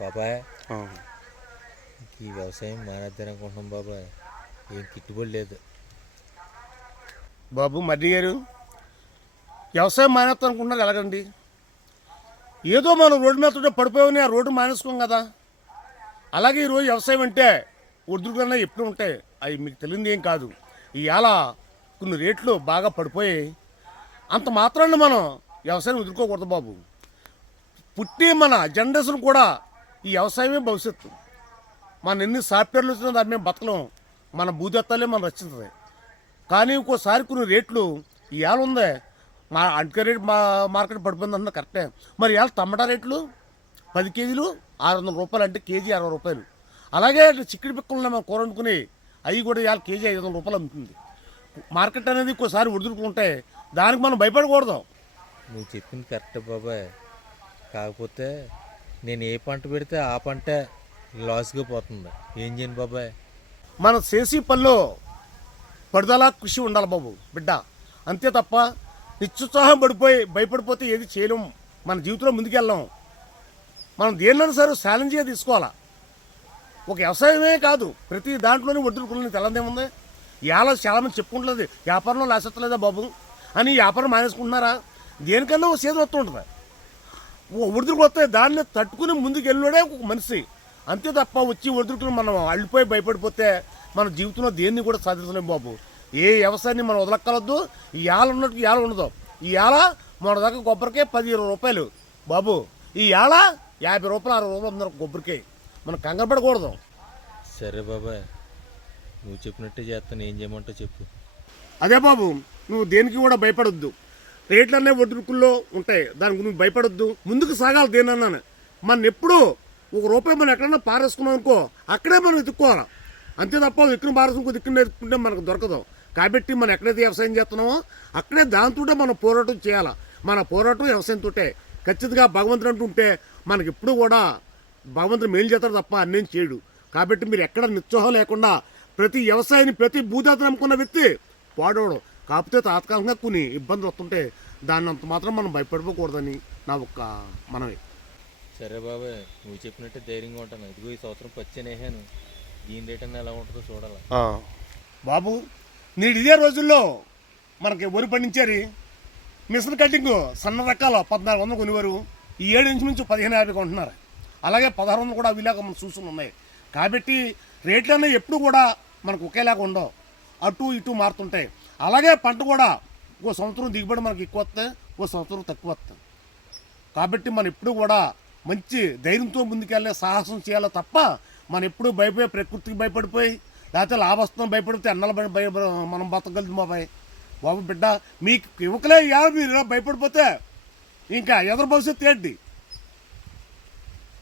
బాబాయ్ ఆ. ఈ వ్యవసాయం మానేద్దాం అనుకుంటున్నాం బాబాయ్. ఏం గిట్టుబడి లేదు. బాబు మర్రి గారు, వ్యవసాయం మానేస్తాం అనుకుంటున్నారు ఎలాగండి? ఏదో మనం రోడ్డు మీద ఉంటే పడిపోయామని ఆ రోడ్డు మానేసుకోం కదా. అలాగే ఈరోజు వ్యవసాయం అంటే ఒడ్డుకన్నా ఎప్పుడు ఉంటాయి, అవి మీకు తెలియదు ఏం కాదు. ఇవాళ కొన్ని రేట్లు బాగా పడిపోయాయి. అంత మాత్రాన్ని మనం వ్యవసాయం వదులుకోకూడదు బాబు. పుట్టి మన జనరేషన్ కూడా ఈ వ్యవసాయమే భవిష్యత్తు. మన ఎన్ని సాఫ్ట్వేర్లు వచ్చినా దాని మేము బతకలేం, మన భూదత్తాలే మనం రక్షిస్తుంది. కానీ ఇంకోసారి కొన్ని రేట్లు ఇవాళ ఉందే, మా అంటిక రేటు మార్కెట్ పడిపోయింది అన్న కరెక్టే. మరి ఇవాళ టమాటా రేట్లు 10 కేజీలు 600 రూపాయలు, అంటే కేజీ 60 రూపాయలు. అలాగే చిక్కుడు పిక్కలు మనం కూర వండుకుని అవి కూడా ఇవాళ కేజీ 500 రూపాయలు అమ్ముతుంది. మార్కెట్ అనేది ఇంకోసారి ఉడుదుకుంటే దానికి మనం భయపడకూడదు. నువ్వు చెప్పింది కరెక్ట్ బాబాయ్. కాకపోతే నేను ఏ పంట పెడితే ఆ పంట లాస్గా పోతుంది. ఏం చేయను బాబాయ్? మనం చేసి పనిలో పడుదల కృషి ఉండాలి బాబు బిడ్డ. అంతే తప్ప నిత్యుత్సాహం పడిపోయి భయపడిపోతే ఏది చేయలేం, మన జీవితంలో ముందుకెళ్ళాం. మనం దేన్నైనా సరే ఛాలెంజ్గా తీసుకోవాలా. ఒక వ్యవసాయమే కాదు, ప్రతి దాంట్లోనే ఒడ్డుకుని తెలందేముంది. ఇవాళ చాలామంది చెప్పుకుంటుంది వ్యాపారంలో లాసెత్తలేదా బాబు అని. వ్యాపారం మానేసుకుంటున్నారా? దేనికన్నా ఒక సేద వస్తూ ఉంటుంది, ఒడిదుడుకు వస్తాయి. దాన్ని తట్టుకుని ముందుకు వెళ్ళాడే ఒక మనిషి. అంతే తప్ప వచ్చి ఒడిదుడుకుని మనం అల్లిపోయి భయపడిపోతే మన జీవితంలో దేన్ని కూడా సాధించలేము బాబు. ఏ వ్యవసాయాన్ని మనం వదలక్కలొద్దు. ఈ ఏళ ఉన్నట్టు ఏళ ఉండదు. ఈ ఏళ మన దగ్గర కొబ్బరికాయ 10-20 రూపాయలు బాబు. ఈ ఏళ 50 రూపాయలు 60 రూపాయలు అందరూ కొబ్బరికాయ. మనం కంగారు పడకూడదు. సరే బాబాయ్, నువ్వు చెప్పినట్టే చేస్తాను. ఏం చేయమంటావు చెప్పు. అదే బాబు, నువ్వు దేనికి కూడా భయపడొద్దు. రేట్లు అనే ఒడ్డుకుల్లో ఉంటాయి, దానికి నువ్వు భయపడొద్దు. ముందుకు సాగాలి దేనన్నాను. మన ఎప్పుడూ ₹1 మనం ఎక్కడన్నా పారేసుకున్నాం అనుకో, అక్కడే మనం వెతుక్కోవాలి. అంతే తప్ప ఎక్కడ పారేసుకుని దిక్కు నేర్చుకుంటే మనకు దొరకదు. కాబట్టి మనం ఎక్కడైతే వ్యవసాయం చేస్తున్నామో అక్కడే దాంతో మనం పోరాటం చేయాలి. మన పోరాటం వ్యవసాయంతో ఖచ్చితంగా భగవంతుడు అంటుంటే మనకి ఎప్పుడు కూడా భగవంతుడు మేలు చేస్తాడు తప్ప అన్నేం చేయడు. కాబట్టి మీరు ఎక్కడ నిత్యోహం లేకుండా ప్రతి వ్యవసాయాన్ని ప్రతి భూదాతను నమ్ముకున్న వ్యక్తి పాడవడం. కాకపోతే తాత్కాలికంగా కొన్ని ఇబ్బందులు వస్తుంటే దాన్ని అంత మాత్రం మనం భయపడిపోకూడదని నా ఒక్క మనవి. సరే బాబాయ్, నువ్వు చెప్పినట్టే ధైర్యంగా ఉంటాను. ఇదిగో ఈ సంవత్సరం పచ్చనేహాను, దీని రేట్ అన్న ఎలా ఉంటుందో చూడాలి బాబు. నేడు ఇదే రోజుల్లో మనకి వరి పండించారు. మిషన్ కటింగ్ సన్న రకాలు 1400 కొనివారు, ఈ 7 నుంచి 1550 కొంటున్నారు. అలాగే 1600 కూడా అవిలాగా మనం చూసుకుని ఉన్నాయి. కాబట్టి రేట్లు అనేవి ఎప్పుడు కూడా మనకు ఒకేలాగా ఉండవు, అటు ఇటు మారుతుంటాయి. అలాగే పంట కూడా ఓ సంవత్సరం దిగుబడి మనకి ఎక్కువ వస్తాయి, ఓ సంవత్సరం తక్కువ వస్తాయి. కాబట్టి మనం ఎప్పుడు కూడా మంచి ధైర్యంతో ముందుకెళ్ళే సాహసం చేయాలి తప్ప మనం ఎప్పుడు భయపోయి ప్రకృతికి భయపడిపోయి లేకపోతే లాభస్తున్న భయపడితే అన్నలు మనం బతకగలుగుతాం బాబాయ్. బాబు బిడ్డ, మీకు యువకులే ఇవాళ మీరు భయపడిపోతే ఇంకా ఎదురు భవిష్యత్తు ఏంటి?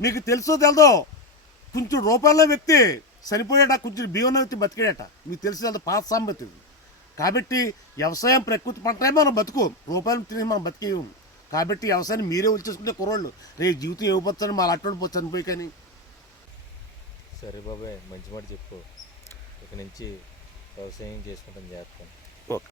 మీకు తెలుసో తెలదో, కొంచెం రూపాయల వ్యక్తి చనిపోయాట, కొంచెం బియ్యం వ్యక్తి బతికాడట. మీకు తెలిసి తెలదు, పాత సామెత. కాబట్టి వ్యవసాయం ప్రకృతి పంటే మనం బతుకు, రూపాయలు తినేసి మనం బతికేయము. కాబట్టి వ్యవసాయాన్ని మీరే వచ్చేసుకుంటే కుర్రోళ్ళు రేపు జీవితం ఇవ్వబోతాను మా అటువంటి చనిపోయి. కానీ సరే బాబాయ్, మంచి మాట చెప్పు. ఇక నుంచి వ్యవసాయం చేసుకుంటాను, చేస్తాను. ఓకే.